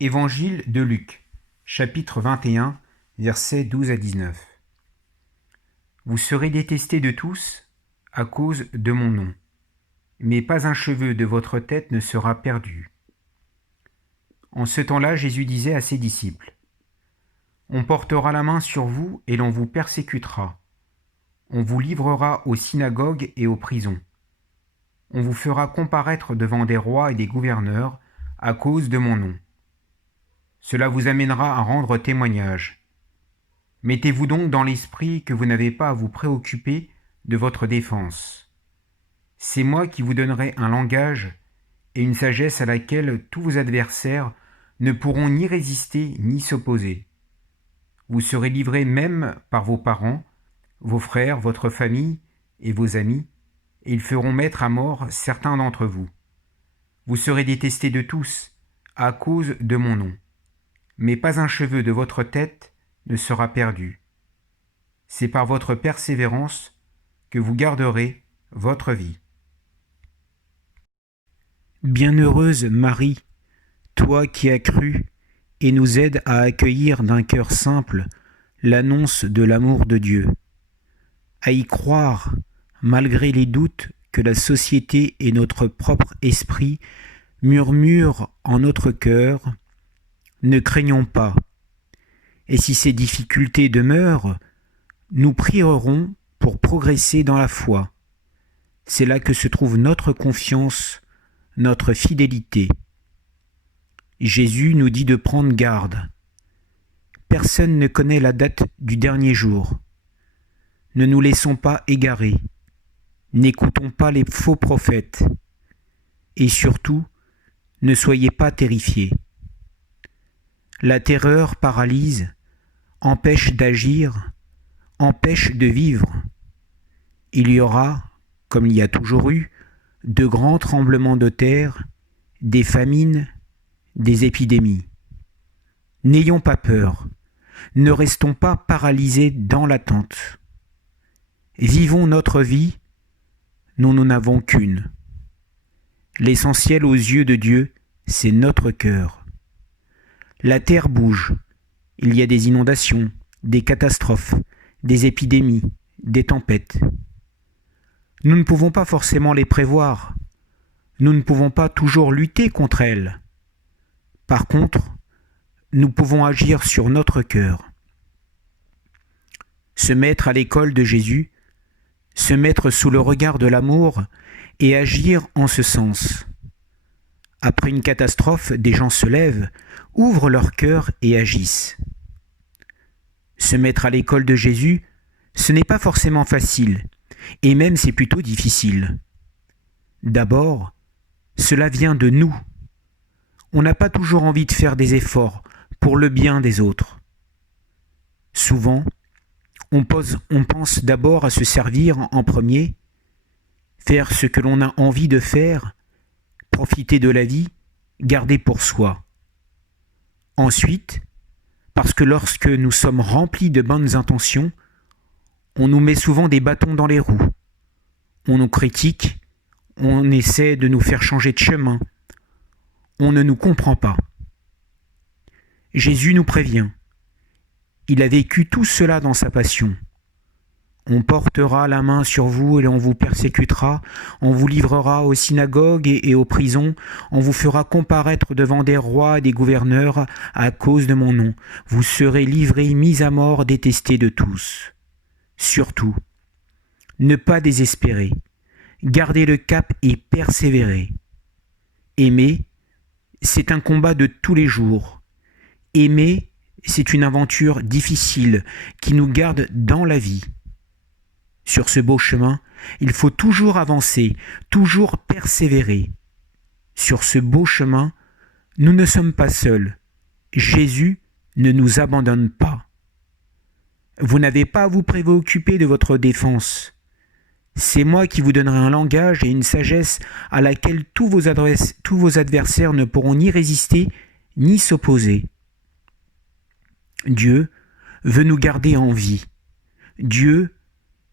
Évangile de Luc, chapitre 21, versets 12 à 19. Vous serez détestés de tous à cause de mon nom, mais pas un cheveu de votre tête ne sera perdu. En ce temps-là, Jésus disait à ses disciples, « On portera la main sur vous et l'on vous persécutera. On vous livrera aux synagogues et aux prisons. On vous fera comparaître devant des rois et des gouverneurs à cause de mon nom. Cela vous amènera à rendre témoignage. Mettez-vous donc dans l'esprit que vous n'avez pas à vous préoccuper de votre défense. C'est moi qui vous donnerai un langage et une sagesse à laquelle tous vos adversaires ne pourront ni résister ni s'opposer. Vous serez livrés même par vos parents, vos frères, votre famille et vos amis, et ils feront mettre à mort certains d'entre vous. Vous serez détestés de tous à cause de mon nom, mais pas un cheveu de votre tête ne sera perdu. C'est par votre persévérance que vous garderez votre vie. Bienheureuse Marie, toi qui as cru et nous aides à accueillir d'un cœur simple l'annonce de l'amour de Dieu, à y croire malgré les doutes que la société et notre propre esprit murmurent en notre cœur. Ne craignons pas, et si ces difficultés demeurent, nous prierons pour progresser dans la foi. C'est là que se trouve notre confiance, notre fidélité. Jésus nous dit de prendre garde. Personne ne connaît la date du dernier jour. Ne nous laissons pas égarer. N'écoutons pas les faux prophètes. Et surtout, ne soyez pas terrifiés. La terreur paralyse, empêche d'agir, empêche de vivre. Il y aura, comme il y a toujours eu, de grands tremblements de terre, des famines, des épidémies. N'ayons pas peur, ne restons pas paralysés dans l'attente. Vivons notre vie, nous n'en avons qu'une. L'essentiel aux yeux de Dieu, c'est notre cœur. La terre bouge, il y a des inondations, des catastrophes, des épidémies, des tempêtes. Nous ne pouvons pas forcément les prévoir, nous ne pouvons pas toujours lutter contre elles. Par contre, nous pouvons agir sur notre cœur. Se mettre à l'école de Jésus, se mettre sous le regard de l'amour et agir en ce sens. Après une catastrophe, des gens se lèvent, ouvrent leur cœur et agissent. Se mettre à l'école de Jésus, ce n'est pas forcément facile, et même c'est plutôt difficile. D'abord, cela vient de nous. On n'a pas toujours envie de faire des efforts pour le bien des autres. Souvent, on pense d'abord à se servir en premier, faire ce que l'on a envie de faire, profiter de la vie, garder pour soi. Ensuite, parce que lorsque nous sommes remplis de bonnes intentions, on nous met souvent des bâtons dans les roues. On nous critique, on essaie de nous faire changer de chemin. On ne nous comprend pas. Jésus nous prévient. Il a vécu tout cela dans sa passion. On portera la main sur vous et on vous persécutera, on vous livrera aux synagogues et aux prisons, on vous fera comparaître devant des rois et des gouverneurs à cause de mon nom. Vous serez livrés, mis à mort, détestés de tous. Surtout, ne pas désespérer, gardez le cap et persévérez. Aimer, c'est un combat de tous les jours. Aimer, c'est une aventure difficile qui nous garde dans la vie. Sur ce beau chemin, il faut toujours avancer, toujours persévérer. Sur ce beau chemin, nous ne sommes pas seuls. Jésus ne nous abandonne pas. Vous n'avez pas à vous préoccuper de votre défense. C'est moi qui vous donnerai un langage et une sagesse à laquelle tous vos adversaires ne pourront ni résister ni s'opposer. Dieu veut nous garder en vie. Dieu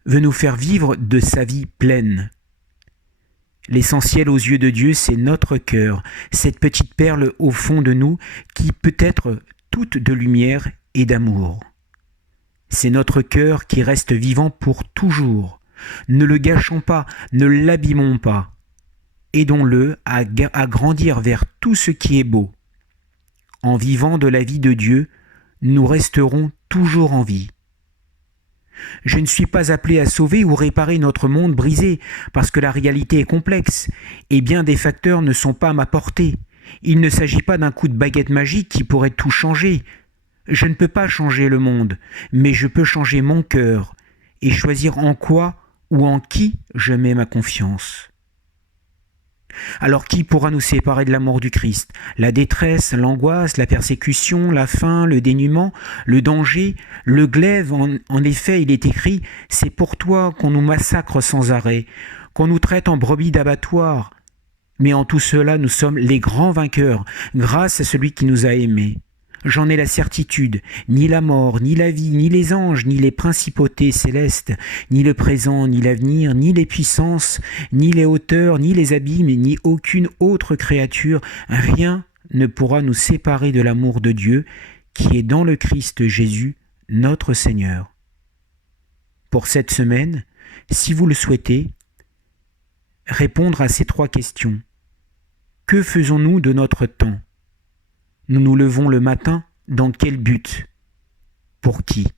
veut nous faire vivre de sa vie pleine. L'essentiel aux yeux de Dieu, c'est notre cœur, cette petite perle au fond de nous qui peut être toute de lumière et d'amour. C'est notre cœur qui reste vivant pour toujours. Ne le gâchons pas, ne l'abîmons pas. Aidons-le à grandir vers tout ce qui est beau. En vivant de la vie de Dieu, nous resterons toujours en vie. Je ne suis pas appelé à sauver ou réparer notre monde brisé, parce que la réalité est complexe, et bien des facteurs ne sont pas à ma portée. Il ne s'agit pas d'un coup de baguette magique qui pourrait tout changer. Je ne peux pas changer le monde, mais je peux changer mon cœur, et choisir en quoi ou en qui je mets ma confiance. Alors qui pourra nous séparer de l'amour du Christ? La détresse, l'angoisse, la persécution, la faim, le dénuement, le danger, le glaive, en effet, il est écrit « C'est pour toi qu'on nous massacre sans arrêt, qu'on nous traite en brebis d'abattoir. » Mais en tout cela, nous sommes les grands vainqueurs, grâce à celui qui nous a aimés. J'en ai la certitude, ni la mort, ni la vie, ni les anges, ni les principautés célestes, ni le présent, ni l'avenir, ni les puissances, ni les hauteurs, ni les abîmes, ni aucune autre créature, rien ne pourra nous séparer de l'amour de Dieu qui est dans le Christ Jésus, notre Seigneur. Pour cette semaine, si vous le souhaitez, répondre à ces 3 questions. Que faisons-nous de notre temps? Nous nous levons le matin, dans quel but? Pour qui?